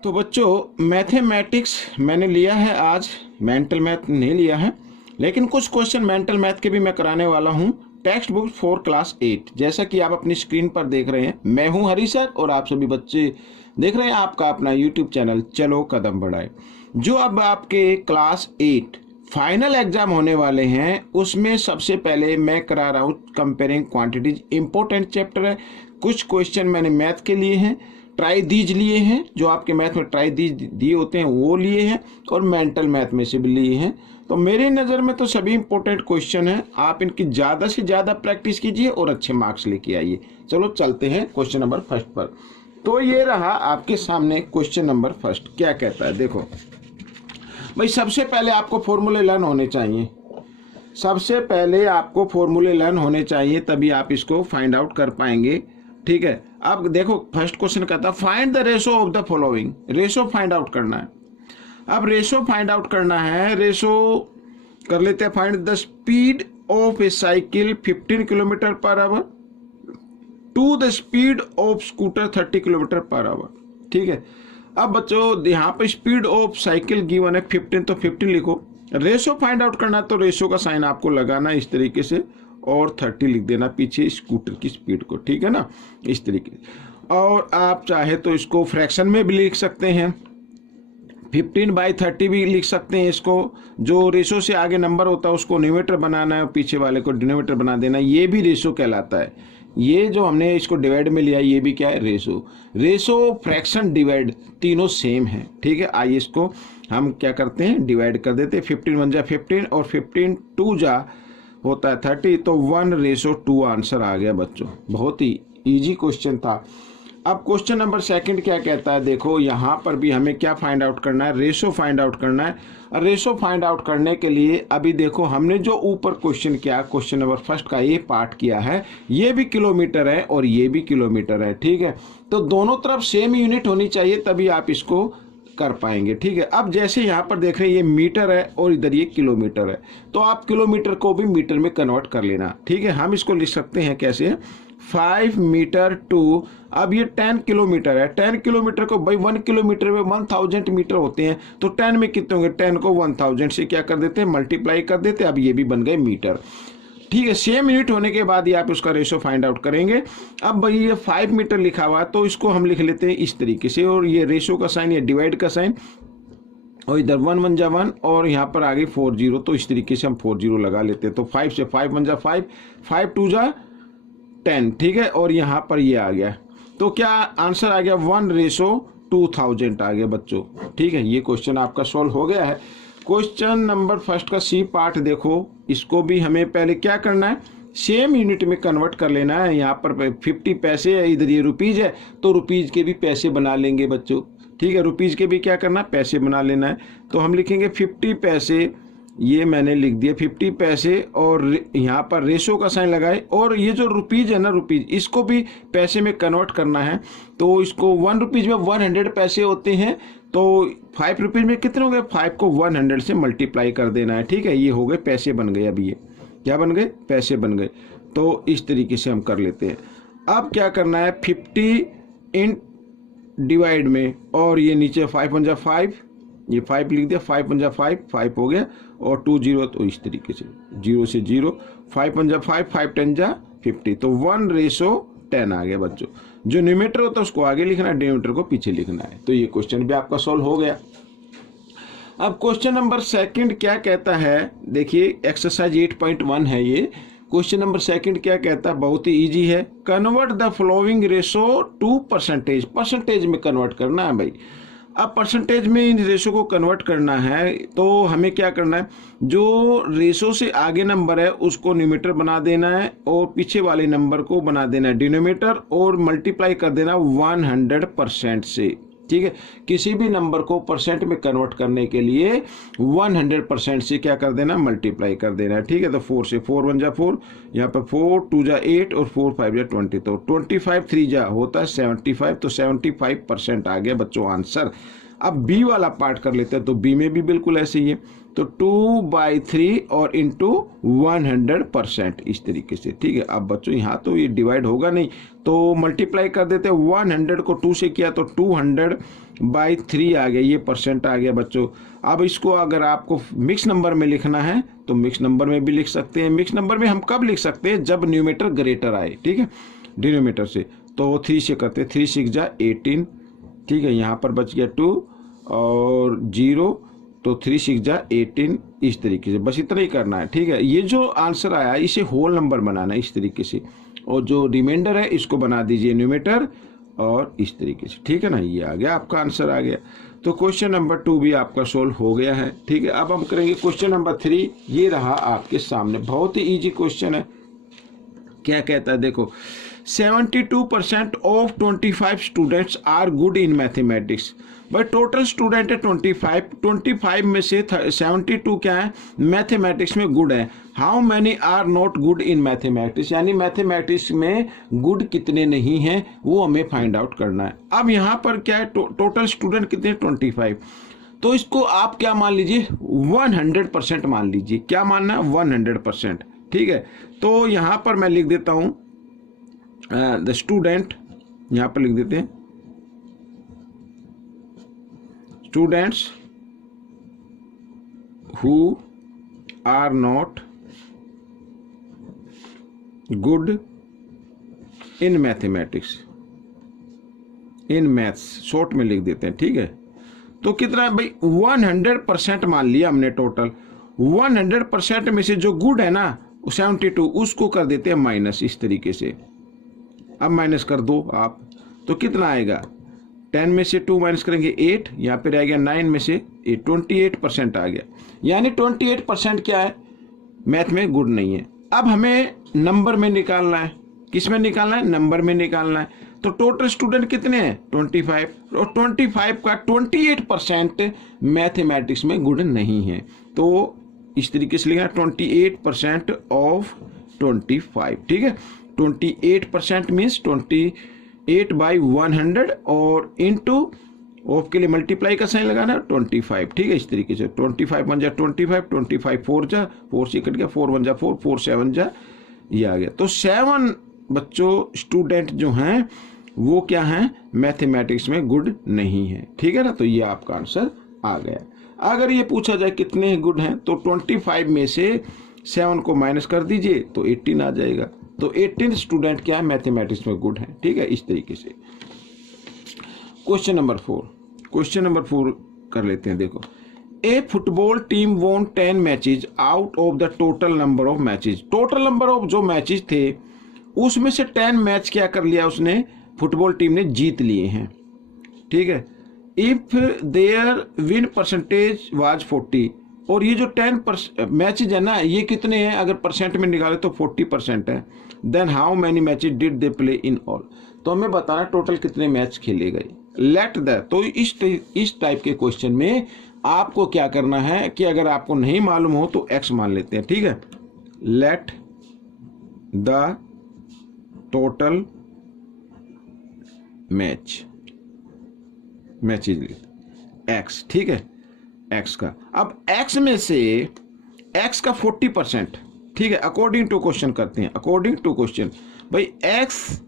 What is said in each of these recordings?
तो बच्चों मैथमेटिक्स मैंने लिया है आज, मेंटल मैथ नहीं लिया है, लेकिन कुछ क्वेश्चन मेंटल मैथ के भी मैं कराने वाला हूँ। टेक्स्ट बुक फॉर क्लास 8, जैसा कि आप अपनी स्क्रीन पर देख रहे हैं। मैं हूँ हरी सर और आप सभी बच्चे देख रहे हैं आपका अपना यूट्यूब चैनल चलो कदम बढ़ाए। जो अब आपके क्लास 8 फाइनल एग्जाम होने वाले हैं, उसमें सबसे पहले मैं करा रहा हूँ कंपेयरिंग क्वांटिटीज। इंपॉर्टेंट चैप्टर है। कुछ क्वेश्चन मैंने मैथ के लिए हैं, ट्राई दीज लिए हैं, जो आपके मैथ में ट्राई दीज दिए होते हैं वो लिए हैं, और मेंटल मैथ में से भी लिए हैं। तो मेरी नज़र में तो सभी इंपॉर्टेंट क्वेश्चन हैं। आप इनकी ज़्यादा से ज़्यादा प्रैक्टिस कीजिए और अच्छे मार्क्स लेके आइए। चलो चलते हैं क्वेश्चन नंबर फर्स्ट पर। तो ये रहा आपके सामने क्वेश्चन नंबर फर्स्ट। क्या कहता है देखो भाई, सबसे पहले आपको फॉर्मूले लर्न होने चाहिए। सबसे पहले आपको फॉर्मूले लर्न होने चाहिए, तभी आप इसको फाइंड आउट कर पाएंगे। ठीक है, अब देखो फर्स्ट क्वेश्चन कहता है find the ratio of the following. Ratio find out करना है। अब रेशो फाइंड आउट करना है, रेशो कर लेते हैं। Find the speed of a cycle 15 kilometre per hour to the speed of scooter 30 kilometre per hour. ठीक है, अब बच्चों यहाँ पे स्पीड ऑफ साइकिल गिवन है 15, तो 15 लिखो। रेशो फाइंड आउट करना है तो रेशो का साइन आपको लगाना इस तरीके से, और 30 लिख देना पीछे स्कूटर की स्पीड को। ठीक है ना, इस तरीके से। और आप चाहे तो इसको फ्रैक्शन में भी लिख सकते हैं, 15/30 भी लिख सकते हैं इसको। जो रेशो से आगे नंबर होता है उसको न्यूमरेटर बनाना है और पीछे वाले को डिनोमिनेटर बना देना, ये भी रेशो कहलाता है। ये जो हमने इसको डिवाइड में लिया, ये भी क्या है, रेशो। रेशो, फ्रैक्शन, डिवाइड तीनों सेम है। ठीक है, आइए इसको हम क्या करते हैं, डिवाइड कर देते हैं। 15 1 जा 15 और 15 2 जा होता है 30, तो 1:2 आंसर आ गया बच्चों। बहुत ही इजी क्वेश्चन था। अब क्वेश्चन नंबर सेकंड क्या कहता है, देखो यहाँ पर भी हमें क्या फाइंड आउट करना है, रेशो फाइंड आउट करना है। रेशो फाइंड आउट करने के लिए अभी देखो हमने जो ऊपर क्वेश्चन किया, क्वेश्चन नंबर फर्स्ट का ये पार्ट किया है, ये भी किलोमीटर है और ये भी किलोमीटर है। ठीक है, तो दोनों तरफ सेम यूनिट होनी चाहिए, तभी आप इसको कर पाएंगे। ठीक है, अब जैसे यहाँ पर देख रहे हैं ये मीटर है और इधर ये किलोमीटर है, तो आप किलोमीटर को भी मीटर में कन्वर्ट कर लेना। ठीक है, हम इसको लिख सकते हैं कैसे, 5 मीटर टू, अब ये 10 किलोमीटर है। 10 किलोमीटर को भाई 1 किलोमीटर में 1000 मीटर होते हैं, तो 10 में कितने होंगे, 10 को 1000 से क्या कर देते हैं, मल्टीप्लाई कर देते हैं। अब ये भी बन गए मीटर। ठीक है, सेम यूनिट होने के बाद ही आप उसका रेशो फाइंड आउट करेंगे। अब भाई ये 5 मीटर लिखा हुआ है, तो इसको हम लिख लेते हैं इस तरीके से, और ये रेशो का साइन, ये डिवाइड का साइन, और इधर 1 1 जा 1 और यहाँ पर आगे 4 0, तो इस तरीके से हम 4 0 लगा लेते हैं। तो 5 से 5 1 जा 5, 5 2 जा 10। ठीक है, और यहाँ पर ये आ गया, तो क्या आंसर आ गया, 1:2000 आ गया बच्चों। ठीक है, ये क्वेश्चन आपका सॉल्व हो गया है। क्वेश्चन नंबर फर्स्ट का सी पार्ट देखो, इसको भी हमें पहले क्या करना है, सेम यूनिट में कन्वर्ट कर लेना है। यहाँ पर 50 पैसे है, इधर ये रुपीज़ है, तो रुपीज़ के भी पैसे बना लेंगे बच्चों। ठीक है, रुपीज़ के भी क्या करना है, पैसे बना लेना है। तो हम लिखेंगे 50 पैसे, ये मैंने लिख दिया 50 पैसे, और यहाँ पर रेशो का साइन लगाए, और ये जो रुपीज़ है ना, रुपीज़, इसको भी पैसे में कन्वर्ट करना है। तो इसको 1 रुपीज़ में 100 पैसे होते हैं, तो 5 रुपीज़ में कितने हो गए, 5 को 100 से मल्टीप्लाई कर देना है। ठीक है, ये हो गए पैसे बन गए। अभी ये क्या बन गए, पैसे बन गए। तो इस तरीके से हम कर लेते हैं। अब क्या करना है, 50 इन डिवाइड में, और ये नीचे 5 1 जा 5, ये 5 लिख दिया, 5 1 जा 5, 5 हो गया, और 2 0, तो इस तरीके से 0 से 0, 5 1 जा 5, 5 10 जा 50, तो 1:10 आ गया बच्चों। जो न्यूमरेटर होता है उसको आगे लिखना है, डिनोमिनेटर को पीछे लिखना है। तो ये क्वेश्चन भी आपका सॉल्व हो गया। अब क्वेश्चन नंबर सेकंड क्या कहता है, देखिए एक्सरसाइज 8.1 है ये। क्वेश्चन नंबर सेकंड क्या कहता है, बहुत ही इजी है। Convert the following ratio two percentage. Percentage में कन्वर्ट करना है भाई। अब परसेंटेज में इन रेशो को कन्वर्ट करना है, तो हमें क्या करना है, जो रेशो से आगे नंबर है उसको न्यूमरेटर बना देना है, और पीछे वाले नंबर को बना देना है डिनोमिनेटर, और मल्टीप्लाई कर देना 100% से। ठीक है, किसी भी नंबर को परसेंट में कन्वर्ट करने के लिए 100% से क्या कर देना, मल्टीप्लाई कर देना है। ठीक है, तो 4 से 4 1 जा 4, यहाँ पर 4 2 जा 8 और 4 5 जा 20, तो 25 3 जा होता है 75, तो 75% आ गया बच्चों आंसर। अब बी वाला पार्ट कर लेते हैं, तो बी में भी बिल्कुल ऐसे ही है, तो 2/3 और इंटू 100% इस तरीके से। ठीक है, अब बच्चों यहाँ तो ये डिवाइड होगा नहीं, तो मल्टीप्लाई कर देते हैं। 100 को 2 से किया तो 200 बाई 3 आ गया, ये परसेंट आ गया बच्चों। अब इसको अगर आपको मिक्स नंबर में लिखना है तो मिक्स नंबर में भी लिख सकते हैं। मिक्स नंबर में हम कब लिख सकते हैं, जब न्यूमेटर ग्रेटर आए, ठीक है, डिनोमिनेटर से। तो 3 से करते, 3 6 जा 18, ठीक है, यहाँ पर बच गया 2 और 0, तो 3 6 जा 18, इस तरीके से बस इतना ही करना है, ठीक है। ये जो आंसर आया इसे होल नंबर बनाना है इस तरीके से, और जो रिमाइंडर है इसको बना दीजिए न्यूमेटर और इस तरीके से, ठीक है ना। ये आ गया, आपका आंसर आ गया। तो क्वेश्चन नंबर 2 भी आपका सोल्व हो गया है, ठीक है। अब हम करेंगे क्वेश्चन नंबर 3। ये रहा आपके सामने, बहुत ही इजी क्वेश्चन है। क्या कहता है देखो, 72% of 25 students are good in mathematics. भाई टोटल स्टूडेंट है 25 में से 72 क्या है, मैथमेटिक्स में गुड है। How many are not good in mathematics, यानी मैथमेटिक्स में गुड कितने नहीं हैं वो हमें फाइंड आउट करना है। अब यहाँ पर क्या है, टोटल स्टूडेंट कितने, 25। तो इसको आप क्या मान लीजिए, 100% मान लीजिए। क्या मानना है, 100%, ठीक है। तो यहाँ पर मैं लिख देता हूँ द स्टूडेंट, यहाँ पर लिख देते हैं students who are not good in mathematics, in maths, short में लिख देते हैं, ठीक है। तो कितना है भाई, 100% मान लिया हमने टोटल। 100% में से जो गुड है ना 72, उसको कर देते हैं माइनस इस तरीके से। अब माइनस कर दो आप, तो कितना आएगा, 10 में से 2 माइनस करेंगे 8, यहाँ पे रह गया 9 में से 8, 28% आ गया। यानी 28% क्या है, मैथ में गुड नहीं है। अब हमें नंबर में निकालना है, किस में निकालना है, नंबर में निकालना है। तो टोटल स्टूडेंट कितने हैं, 25, और 25 का 28% मैथमेटिक्स में गुड नहीं है। तो इस तरीके से लिखा 28% ऑफ 25, ठीक है। 28% मीन्स 28/100 और इंटू ऑफ के लिए मल्टीप्लाई का साइन लगाना है 25, ठीक है। इस तरीके से 25 1 जा 25, 25 4 जा 4 से कट गया, 4 1 जा 4, 4 7 जा, ये आ गया। तो 7 बच्चों स्टूडेंट जो हैं वो क्या हैं, मैथमेटिक्स में गुड नहीं है, ठीक है ना। तो ये आपका आंसर आ गया। अगर ये पूछा जाए कितने गुड हैं, तो 25 में से 7 को माइनस कर दीजिए तो 18 आ जाएगा। तो 18 स्टूडेंट क्या है, मैथमेटिक्स में गुड हैं, ठीक है, इस तरीके से। क्वेश्चन नंबर 4, क्वेश्चन नंबर 4 कर लेते हैं। देखो, a football team won 10 matches out of the total number of matches. Total number of जो मैचेज थे उसमें से 10 मैच क्या कर लिया उसने, फुटबॉल टीम ने जीत लिए हैं, ठीक है। If there win percentage was 40, और ये जो 10 मैचेज है ना, ये कितने हैं, अगर परसेंट में निकाले तो 40% है। Then how many matches did they play in all, तो हमें बताना टोटल कितने मैच खेले गए। लेट द, तो इस टाइप के क्वेश्चन में आपको क्या करना है कि अगर आपको नहीं मालूम हो तो x मान लेते हैं, ठीक है। Let the total matches x, ठीक है, x का। अब x में से x का 40%, ठीक है, अकॉर्डिंग टू क्वेश्चन करते हैं, अकॉर्डिंग टू क्वेश्चन। भाई x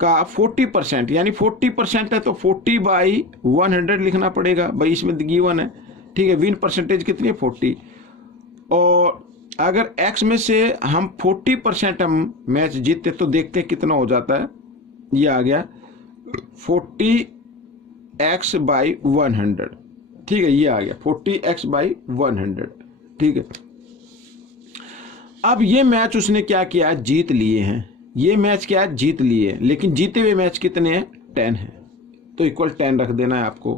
का 40%, यानी 40% है तो 40/100 लिखना पड़ेगा, भाई इसमें गिवन है, ठीक है। विन परसेंटेज कितनी है, 40, और अगर x में से हम 40% हम मैच जीतते तो देखते हैं कितना हो जाता है। ये आ गया 40x/100, ठीक है, ये आ गया 40x/100, ठीक है। अब ये मैच उसने क्या किया, जीत लिए हैं, ये मैच क्या है, जीत लिए, लेकिन जीते हुए मैच कितने हैं, 10 है, तो इक्वल 10 रख देना है आपको।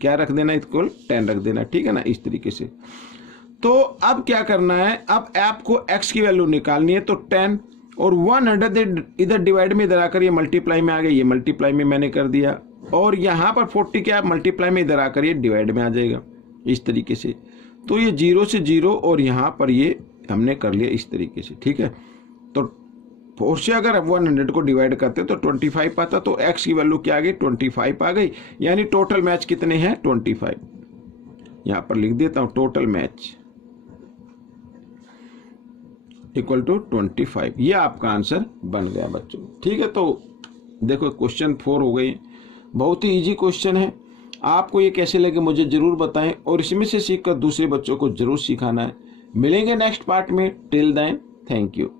क्या रख देना है, इक्वल 10 रख देना है, ठीक है ना, इस तरीके से। तो अब क्या करना है, अब आपको x की वैल्यू निकालनी है, तो 10 और 100 इधर डिवाइड में इधर आकर ये मल्टीप्लाई में आ गया, ये मल्टीप्लाई में मैंने कर दिया, और यहाँ पर 40 क्या मल्टीप्लाई में इधर आकर ये डिवाइड में आ जाएगा इस तरीके से। तो ये 0 से 0 और यहाँ पर ये हमने कर लिया इस तरीके से, ठीक है। तो 4 से अगर 100 को डिवाइड करते तो 25 पाता, तो x की वैल्यू क्या आ गई, 25 आ गई। यानी टोटल मैच कितने हैं, 25। यहाँ पर लिख देता हूँ टोटल मैच इक्वल टू 25, ये आपका आंसर बन गया बच्चों, ठीक है। तो देखो क्वेश्चन 4 हो गई, बहुत ही इजी क्वेश्चन है। आपको ये कैसे लगे मुझे ज़रूर बताएं और इसमें से सीखकर दूसरे बच्चों को ज़रूर सिखाना है। मिलेंगे नेक्स्ट पार्ट में। Till then thank you.